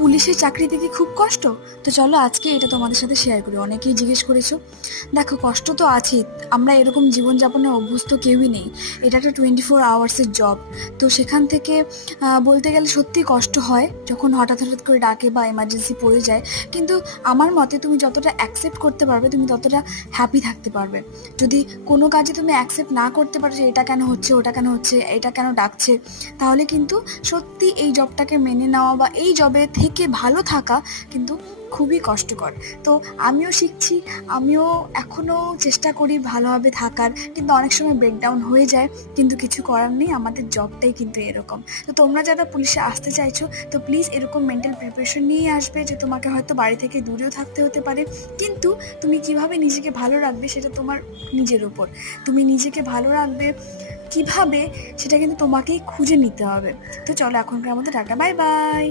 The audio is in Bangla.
পুলিশের চাকরিতে কি খুব কষ্ট? তো চলো আজকে এটা তোমাদের সাথে শেয়ার করি। অনেকেই জিজ্ঞেস করেছো। দেখো, কষ্ট তো আছেই। আমরা এরকম জীবনযাপনে অভ্যস্ত কেউই নেই। এটা একটা 24 আওয়ার্সের জব। তো সেখান থেকে বলতে গেলে সত্যি কষ্ট হয় যখন হঠাৎ হঠাৎ করে ডাকে বা এমার্জেন্সি পড়ে যায়। কিন্তু আমার মতে তুমি যতটা অ্যাকসেপ্ট করতে পারবে তুমি ততটা হ্যাপি থাকতে পারবে। যদি কোনো কাজে তুমি অ্যাকসেপ্ট না করতে পারো যে এটা কেন হচ্ছে, ওটা কেন হচ্ছে, এটা কেন ডাকছে, তাহলে কিন্তু সত্যি এই জবটাকে মেনে নেওয়া বা এই জবে থেকে ভালো থাকা কিন্তু খুবই কষ্টকর। তো আমিও শিখছি, আমিও এখনও চেষ্টা করি ভালোভাবে থাকার, কিন্তু অনেক সময় ব্রেকডাউন হয়ে যায়। কিন্তু কিছু করার নেই, আমাদের জবটাই কিন্তু এরকম। তো তোমরা যারা পুলিশে আসতে চাইছো, তো প্লিজ এরকম মেন্টাল প্রিপারেশন নিয়ে আসবে যে তোমাকে হয়তো বাড়ি থেকে দূরেও থাকতে হতে পারে, কিন্তু তুমি কিভাবে নিজেকে ভালো রাখবে সেটা তোমার নিজের উপর। তুমি নিজেকে ভালো রাখবে কিভাবে সেটা কিন্তু তোমাকেই খুঁজে নিতে হবে। তো চলো এখনকার মতো টাটা, বাই বাই।